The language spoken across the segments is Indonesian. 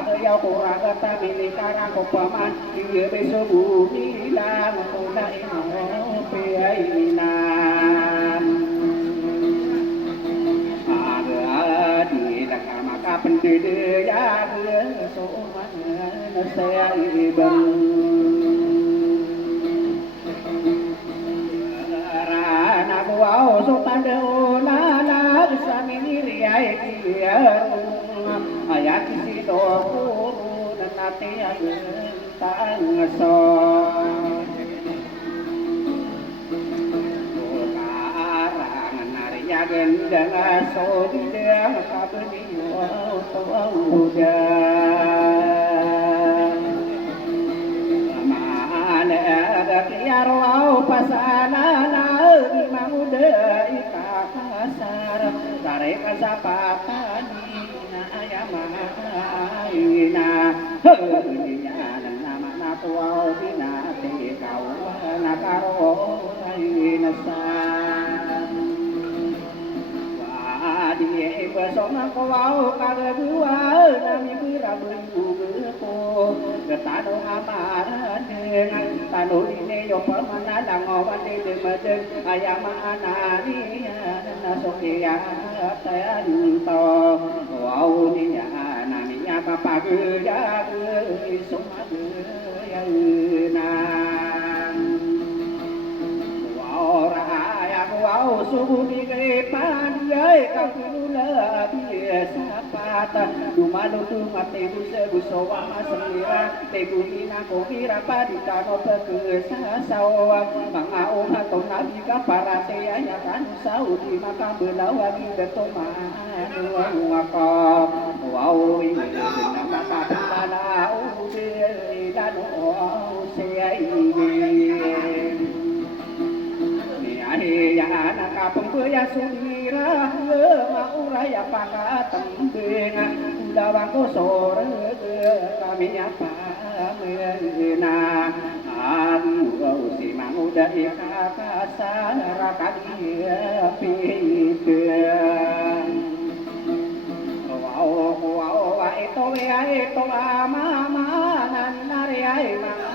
ya kurang kata milik karang kopaman iya besok bumi lang mulai piainan ada di dalam maka pendede ya soman saya ibang rana buau sultan deuna la samini riai dia ayat si do dan nanti tang so karangan nariya gendang so dia kabeni to uda mana ada kiaro pasana na imang uda ikasar sare kasapatani ina heunya nama na tuau bina te kau na karo ina sa wa die besona kau kare dua nami bira bu ko ketano amaran dengan tanu ini yo pamana dangowan de majen ayama anani na sokia tayanto wau ninya naminya papa geya semua geya na wau raya wau subuh di kepan ye kakula biasa pata dumalu tu mate buse busowa masira tegumina ko kira padita no pekesa sawa mangau hato nabi ka para saya ya kan saudi maka belawagi betoma ko wau ini nama patala ude dano saya ini ya anak kapung ya sumira maura ya pakatembeng ulawang ko sore kami apa mena aduh si manguda ikasara kami pideng wow itu ya itu mama nanare ai mama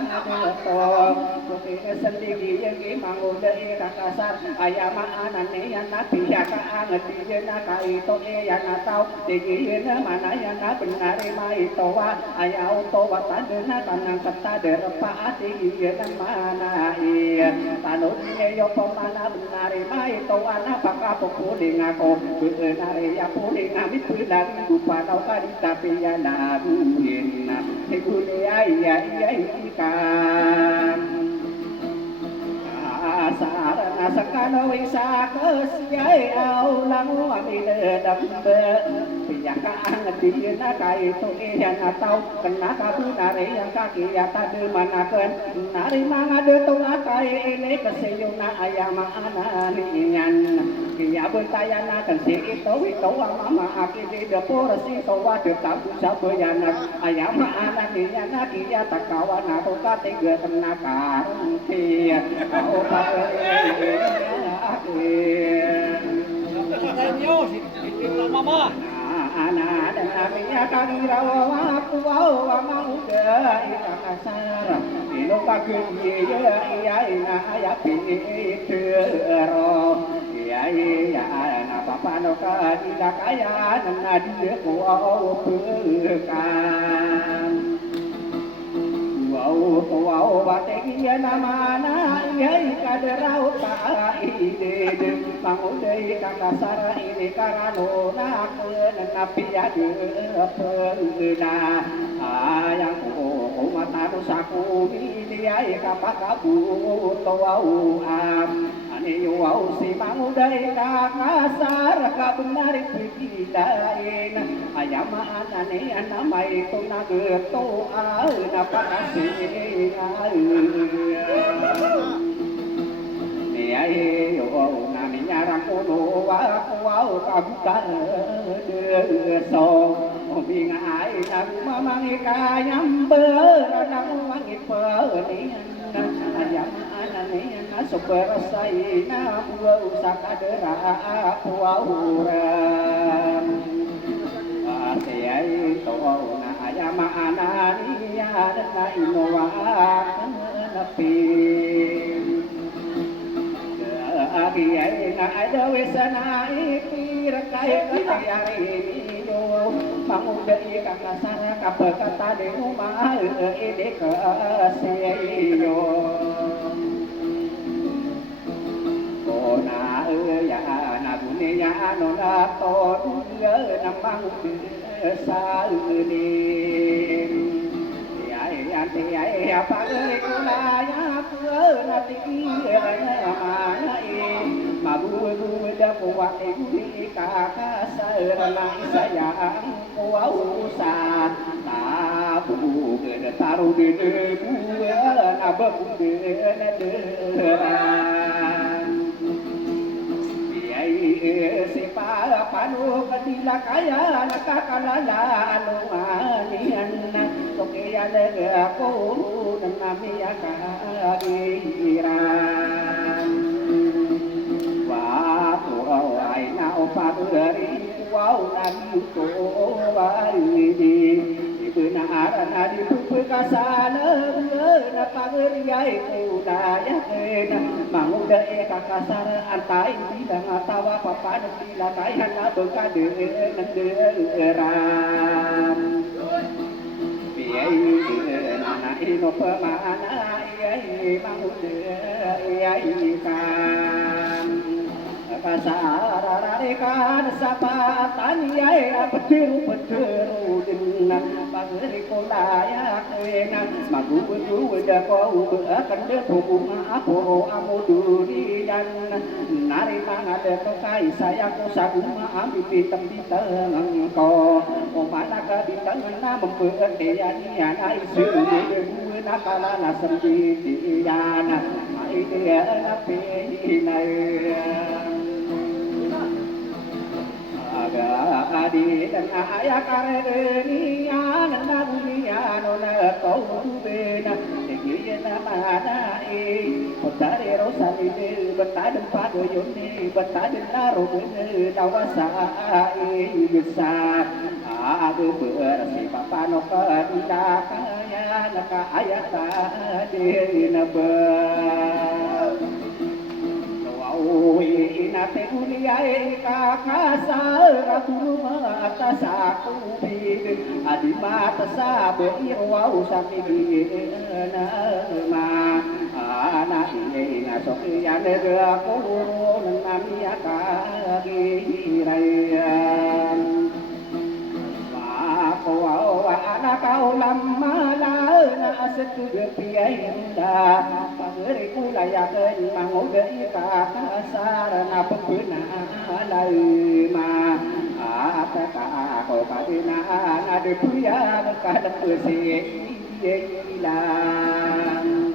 Kukine sendiri yang manguda ikasar ayam anane yang nabi ya kaanget yana kaito ya natau digina mana yang benar mai toa ayau toa tadena tanang kata derpa digina mana iya tanutnya yo pemana benar mai toa napaka puling aku benar ya puling amit pulang lupa tau kali tapi ya nabuin hibule ayah ikan sarana sakana wisa kesyai au langu amile dambe piyaka angetina kai to yan atau kena kabunare yang kaki ya tade manakeun nari mangade to akai ini keseyuna ayam ananian kiya bentayana kan si itu mama akide de porsi to wade tabu sabayana ayam ananian kiya takawana to kate kena karti Mama. Anak dan namanya kami rawa kuwa mau dai kasar ino pagun ye ya ina ya pitero ya ya na papa no ka ida kaya na dia kuwa bukan wow bategia namana yai kaderau ta ide mangudai kakasara ini karano nakeun napi ade peuna ayang ko mata saku diai kapakabu tawau am ane wau si mangudai kakasar kabenar pikidain ayam anane anamai to nageto napakasi Niai yo naminya rakono wa kabutan deso bingai nabu mamangi kayam beranang wangi penian ayam anane super na usaka dera puauran ayam mana ni na inowa napi Agiyaina ada wesana ipirakai kayari yo mangudai kakasara kapekata de umah ide kaseyo ona ya nagunya nona to namang sa ni ai apa kulaya na tiki mana mabu da kuat ini kakak serana sayang kuau sa tabu ke taruh di debu na bebu na deran siapa panu kadila kaya nakakalala alumanian tokeya lega ko namia kairan wa tu ai na opagari wow nami to ai di benar di pekasana na pagriai kudaya kena manguda kakasar antai bidang atawa papan bila kaya na bekade nenderan biai nana ino pemana iai manguda iai kan kasararikan sapatan yai petir-petir dengan pagri kolaya kenan magu udah kau akan bunga aporo amudurian nari mangade tokai saya ko saguma ambi pitem-pitem engkau mana ka bintang na mempertian yan ai suwe nakala na sendirian ai dia napi adi dan ayah kareni ananda dunia nona kau bena segera mana potare rosali betadem pada yoni betadem naruh dawasa besar aku bersih papa noka tidak kaya naka ayah tadi nabar ina teguliai kakasara turuma atas aku bid adi mata sabe irwau samigi nama anak ini na sokian nega kurun namia kagirayan kau anak kau lama na asetu berpiainda pageri kulayakan mangudai kakasar na pepena laima ataka kau kadina na depuya kadang besi hilang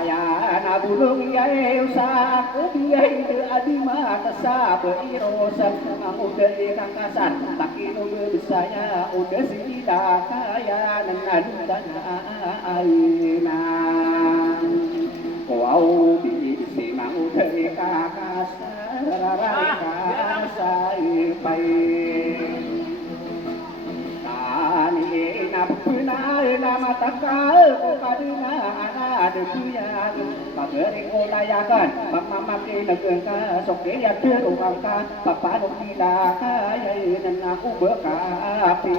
kaya na bulung yai usaku biai adi mata sabe irosan mangudai kakasar takinu besanya udah sida kaya nan dana aina kau bisi mangudai kakasar kasai pai nama takal kadina ana depuyan pageri kolayakan mama negeng ka soke ya teru angka papa nila kaya nan aku bekapi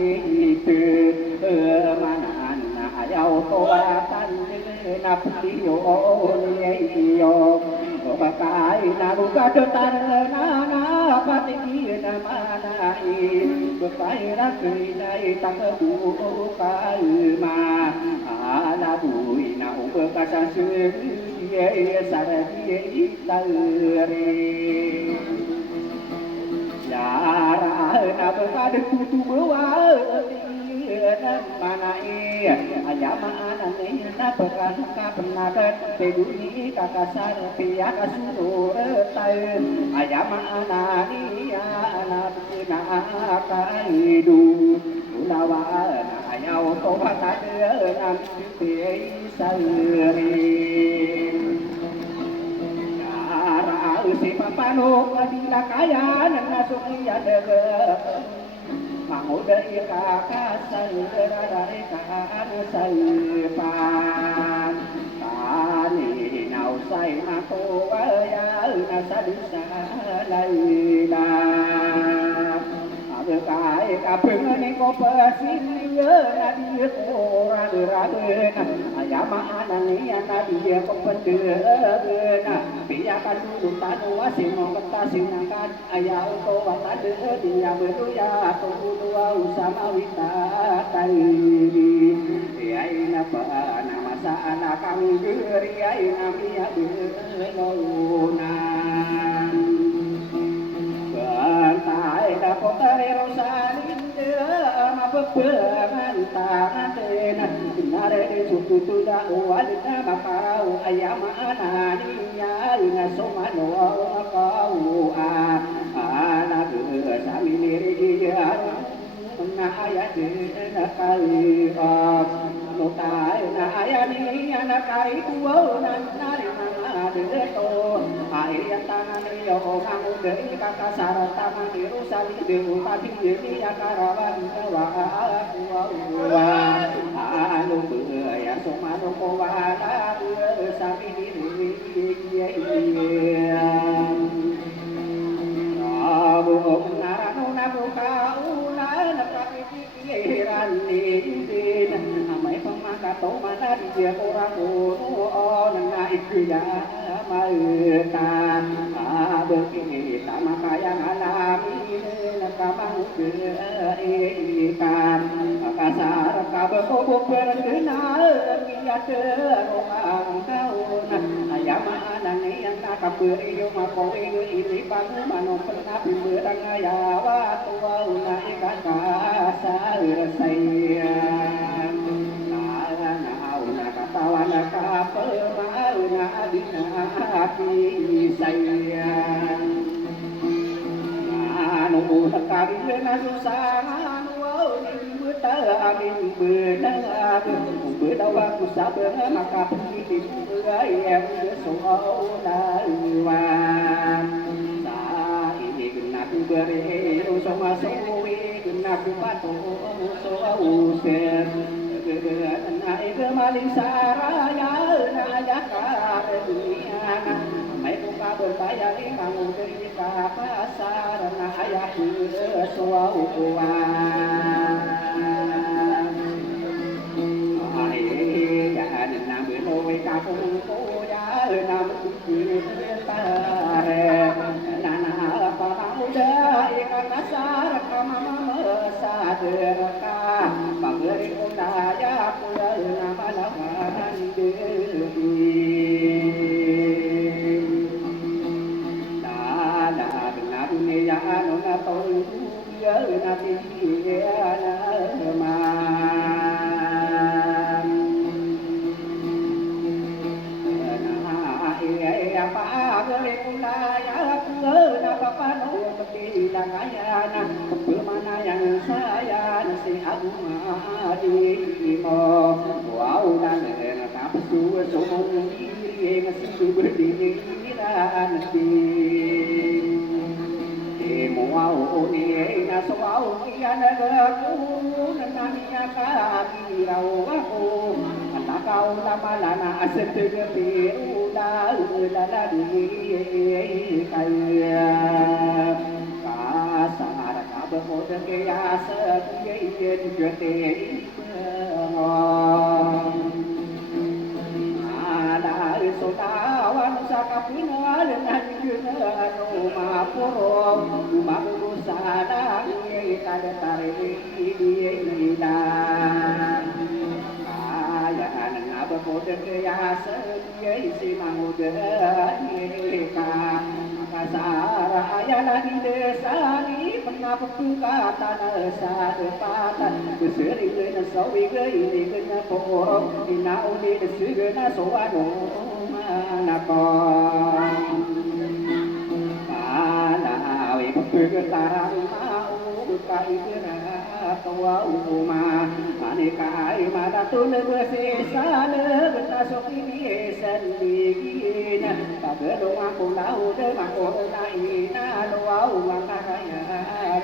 itu mana ana ayau toatan na putio yo bakai na buka detar nana patiki na mana bekai rakinai tak buka ma ala bui na ubekasan suye sarati tare yara na bekade kutu bawa mana ayama anane na pekan kapenakan teguni kakasar pia kasurur tai ayama anani anak na kaidu ulawa ayau tobat nam pei sari ara si papano adila kaya nang nasuki ada mà ngủ đây cả cá say ra đây cả ăn say pha ta ni nào say mà cô ơi na sa đi sa lai đà cái cà phê này có bơ xin nhớ là đi cô ra đưa ra bên ya ma na ni na đi có bơ đưa na bị ya kan du ta nu wa sin mo ta sin na kan aya to wa ta đưa đi ya bơ tu ya to tu wa usama wita tai di ai na pa na masa na kami geri ai na mi ya bơ lo na tại đã có tay rosa linda mà bơ manta tên na re tu tu da wa linda ma ka ayama na ni ya na so ma no ka na gu sa mi ni ri ya na ya de na kai no tai na ya ni na kai tu na na ri de to ai ta ni yo mang de ka ka sa ra ta ma ni ru sa ni de ta ti ni ya ka ra wa ni wa anu bu ya so ma no ko wa la sa mi ni bu na no na bu ka u na na ka ni ran ni din mai pa ma ka to ma na di ko ra ko no na ik ya ma ta bơ ki ta ma ka ya na la mi na ka ma ku ka sa ra ka bơ ko bu per na ki ya te ro ma ka u na ya ma na ni na ka pu ri yo ma ko i ri pa ma no pa na pi bu ra na ya wa tu wa na i ka sa ra sai na ka ta wa na ka pa ma na di na ki sai nu ta bi na su sa nu bu ta min bu na bu da wa ku sa bu ma ka pi ki bu ai em so na wa sa ini guna ku bere so ma so wi guna ku pa to so u se na ke maling saraya na ya ka dunia mai ku ka bertaya ni kamu dari ka pasar na ya ku so wa ai ya na be no ka ku ko ya na ku ta re na pa ma da ka kasar ka mama sa de ka pa beri ko da ya ku na ma la de dunia no na to ya na ti na ma na ya pa gre kula ya ku na pa pa no ti na ya na ku mana yang saya na si aku ma di mo wow na na ka su so mo ni nga si bu di na na ti mau ni na so au ya na ga ku na ni ya ka ki rau aku ta kau ta ma la na aset te pi u da la di kai ka sa ra ka ba mo te ke ya sa ye ye tu te da so ta wa sa ka pi na le na ni na no ma poro ma bu sa da ye ka da ta re di da ya na ba mo te ke ya sa ye si ma mo de ni ka ka sa ra ya la ni de sa ni pa na pa tu ka ta na sa de pa ta ku se ri ge na so wi ge ni ge na po ni na o ni de su ge na so wa no ma na ko na wi pa tu ge ta ra ma u ka i ge na to wa u ma kai madatun bersisa betasok ini sendiri pagedong aku lau de aku naina luau makanya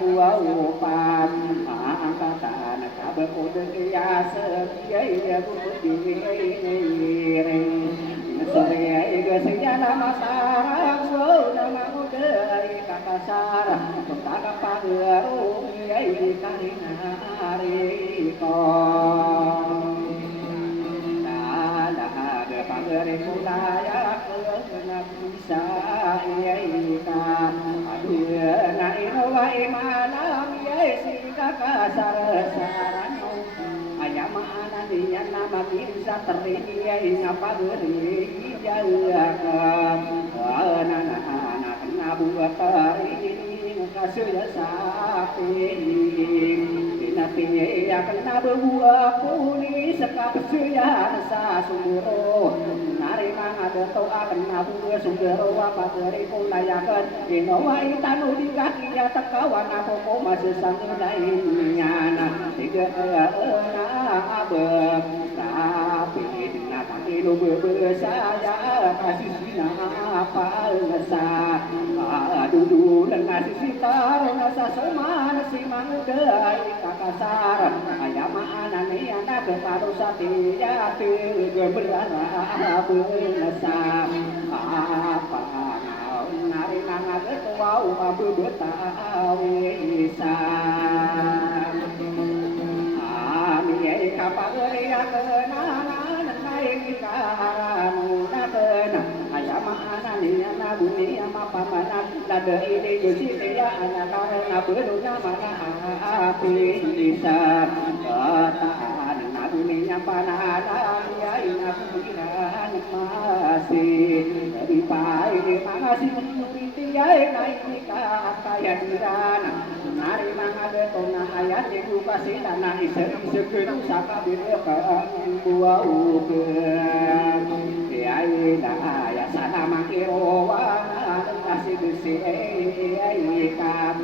luau pan angkatan kabeh ya sekiai budi Surya igasnya nama sarang wow nama udai kakasar kata pangeru yai karinari kong ada pangere kulaya kena bisa yai ka aduh na inowa malam yai si kakasar sarang ayam anak dia nama bisa teriak apa beri jalan anak-anak nabuat ini kasih sapi nantinya ya kena berbuah puni sekap suya sasuro nari manga beto akan nabuah sumber apa beri pulayakan inowa itanu di kaki ya tekawan apa mau masih sangat lainnya tiga abang tapi dengan kilo bersaya kasih apa nasa dulu dengan sitar nasa soman si mangudai kakasar ayam anak ni anak keparu sati jati geberana benasa apa nari nangat kewau abu betawi isan Ami kapagaya kenana nai karanu nakena ayam anak ni anak bumi ama pamanan lada ini gusi dia anak karena berunya mana api bisa kata anak bumi yang pananan ya ina pikiran masih lebih baik makasih mencuti ya naik nikah kaya dirana nari mangade tona ayat ibu kasih tanah iseri sekedu saka bireka buah uke kiai dah ya sana mangkiro wana kasih besi ika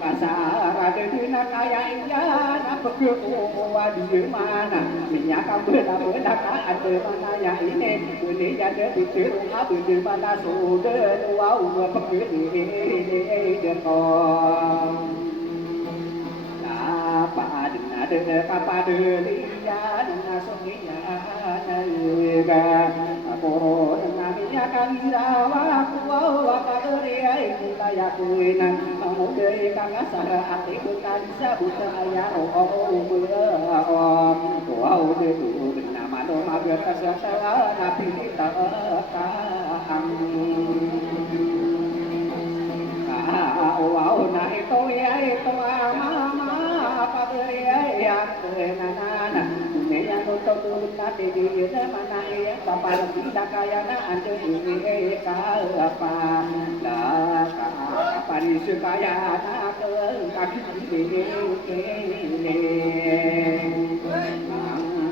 pasar dedina kaya injan apa kewa di mana minyak beda-beda ada mana ya ini ini jadi pikir apa di mana sudah wow pikir ini dekong ada kepada dia dengan suaminya naga koro namanya kami rawa kuwa kadria kita yakuinan mudai kanga sara hati bukan sabut ayah oh wow itu nama nama berkasara tapi kita wow nah itu ya itu mama apa ya kenana yang untuk nanti di mana ya bapak tidak kaya na ande ini apa lah apa ni supaya na kaki ini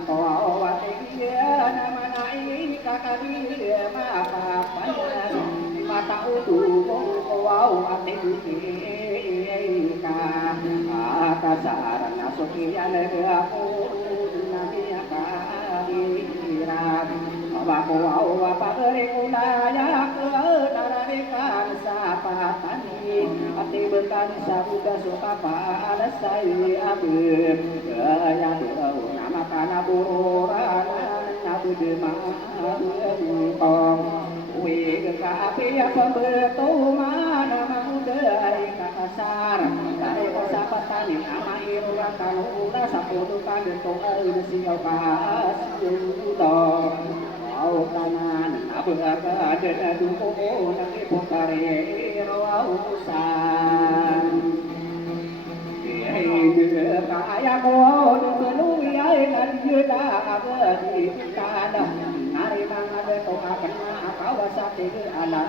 kau wati dia nama ini kakak dia apa mata utuh kau ati ini kasaran nasukian aku nabi akhirat aku apa berkulaya ke dararikan sapatani ati bekan sabuda suka pada saya abir ya nama kana buroran nabu demang kong wih kekapi apa betul mana mangudai kakasar dari pasapatani ama iruan kanula sapudukan deto siau pas judo au kanan abega ada duko nanti pokare rawau san kaya ko belum ya nan yuda abadi kada nari mangade to akan kawasati ala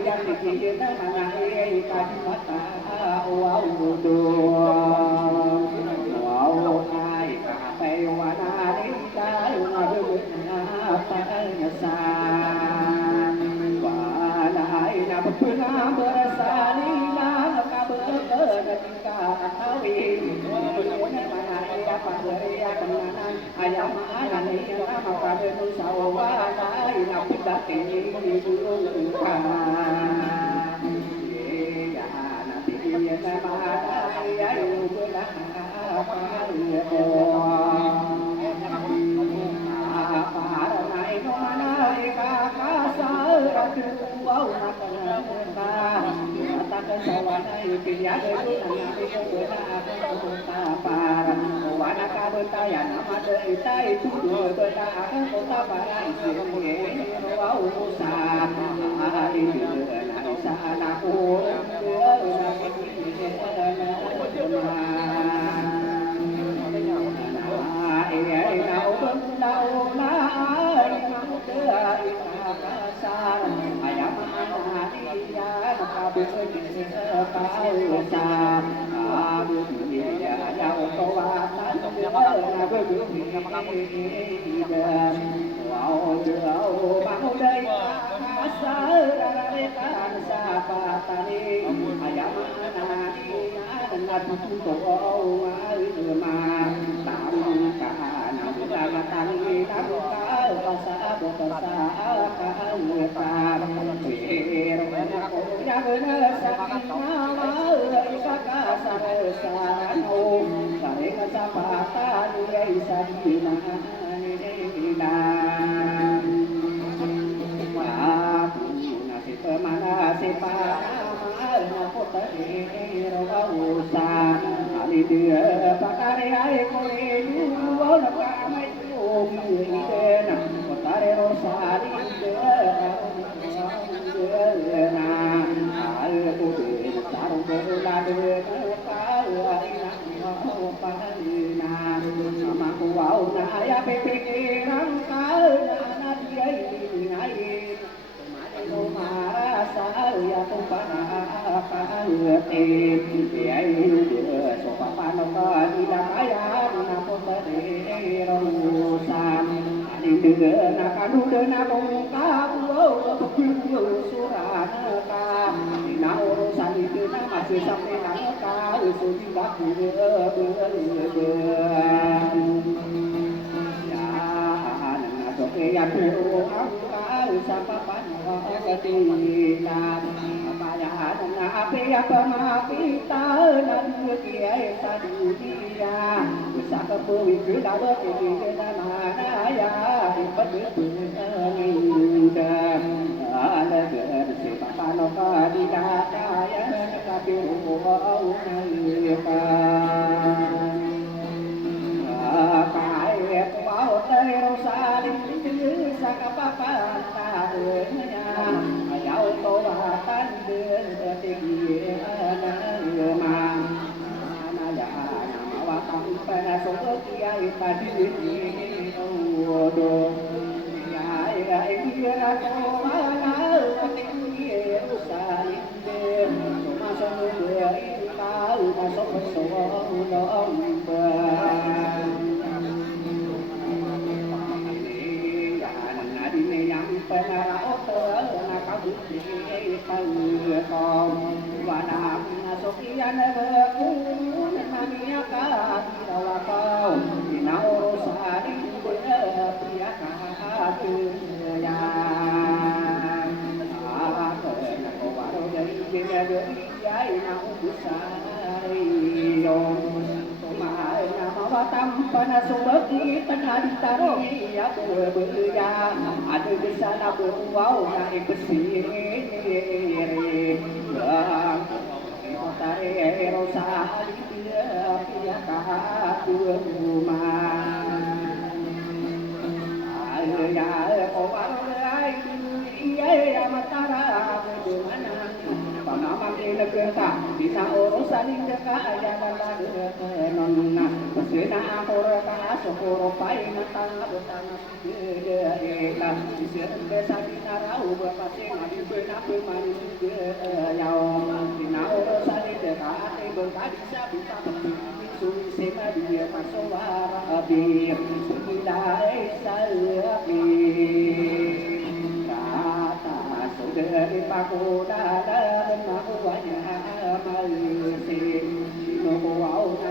yang dikira mana ia kadi mata wow ayama nani nama kabenu sawa nai napita tini buka ya nanti nama ya ubena para nai mana kakasar wau nakana takkan sawana ipiya dedu nami kebena para wana kabutaya nama deita itu beta akan kota para isine wau musa ali nani sana ku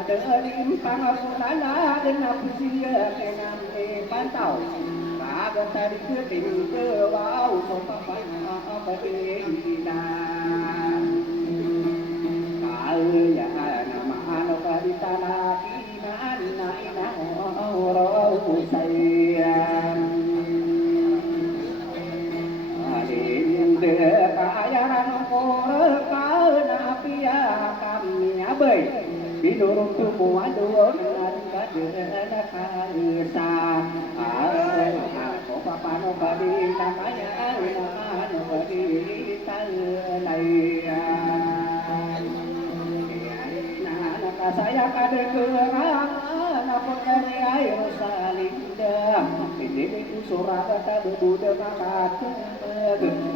derim pangapunana dena pusia kenan pantau raga tari keting wau sopapana abadina kaya nama anu karitana ina ina oro sayang alinde kaya ranokor kana pia kami abai binurung tumu aduh kadena kaisa ko papano badi namanya anu badi talaya saya kade kerana apa dari air salinda ini surat kade budak makatu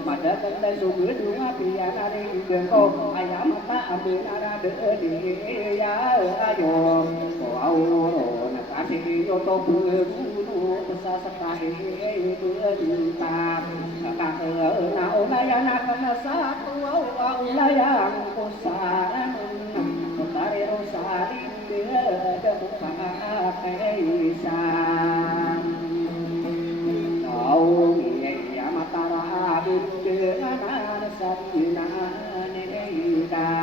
pada tanda sugu dua pian ari dengko ayam mata ambil ara de ya ayo au nakasi yo to buru besa sekahe berita kakak na onayana kana satu au layang kosan Tari rosarin dia buka kaisan Kau iya matara binde anak sabina neida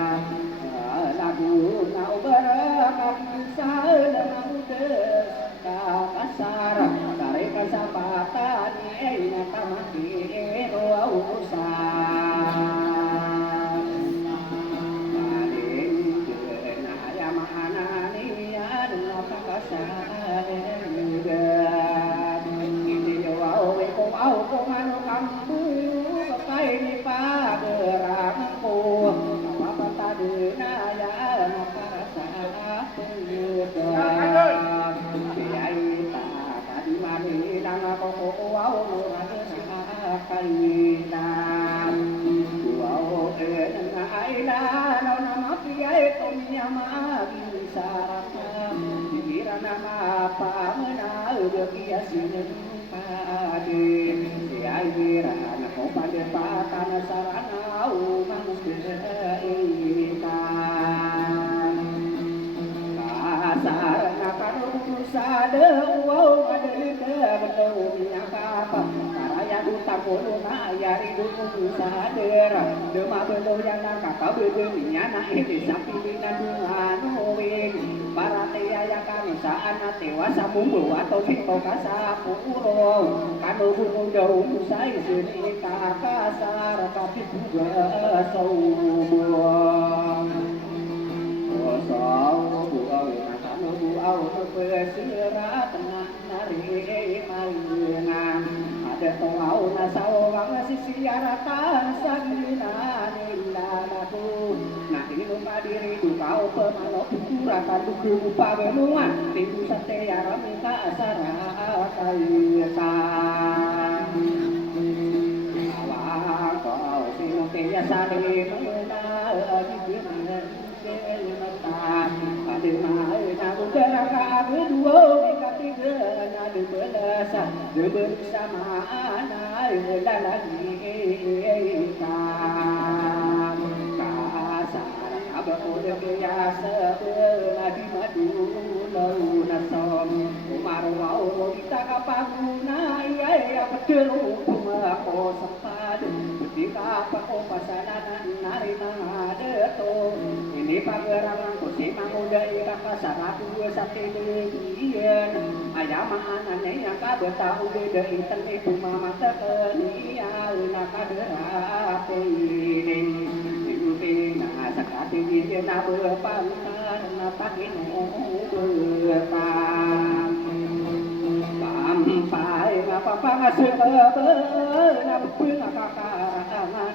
Lagu nau berakam sana udah kasar Tari kasapatan iya tamaki roau usah Tewasa mumbu atau kita kasapuro kanu gunung jauh musai sini kasar tapi juga sombong kosong buau kanu buau pesira tenang nari malingan ada tongau nasawang sisi aratan sagina nilalaku nah ini lupa diri kau pemanok kuratan duku pabenungan tipu sate aramika asara kaisan awak kau sinote sari mena dibina mata ade mai na udara ka kedua ketiga na de belasa de bersama ana dan lagi Abang biasa berladi madu lau nasom Umar wau kita kapaguna iya betul aku sempat ketika aku pasanan nari mangadeto ini pagerangan kursi manguda ira kasaraku sakti degian ayam anane yang kabetau beda inten ibu mama tekenia nakadera ini sakati dia na berpantan na pakin berpan sampai ngapa pangasih na pun kakarangan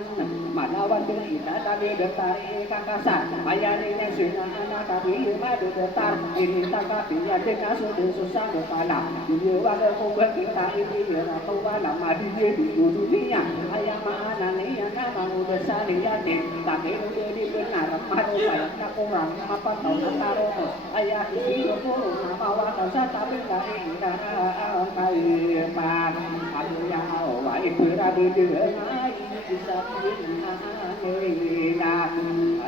manawan kita tadi detari kakasan bayaninya sudah anak tapi madu detar ini tangkapi ya dengan susah berpala dia wadah kubur kita ini atau wala madu dia di dunia ayam mana nih yang nama udah saliatin tapi udah di benar maru banyak kurang apa tahu taruh ayah itu pun nama wadah tapi dari darah kayu pan aku yang awal berada di dengai bisa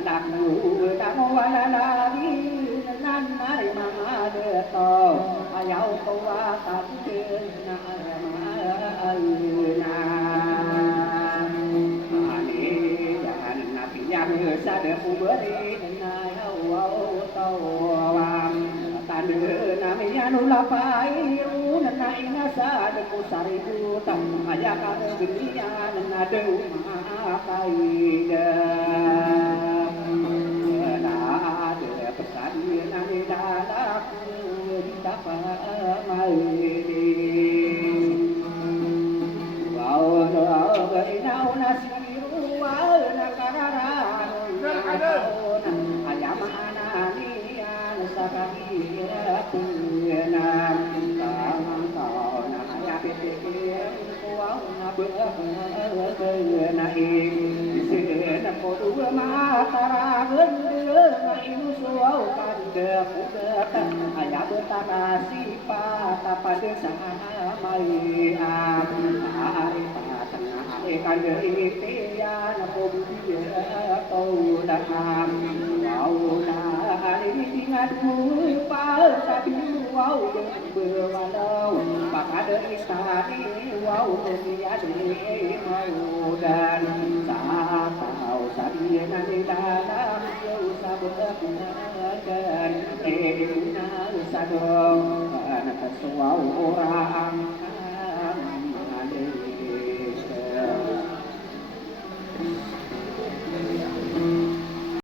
anakku tak mau lagi nana to ayau tua tanjeun na ayeuna ani jangan nabi yang sade kuberi na ayau tawam tandeun nami anu lapai na ina sade kusaribu tam aya kana genian na deui makaida ayah betana sifat pada samai hari patengah ikan deripian pembia tau daham wau nah ini tinggal pal tapi wau berwalau pada istani wau dunia di mau dan tahu sabina di dalam jauh sabun sadong anak sesuau orang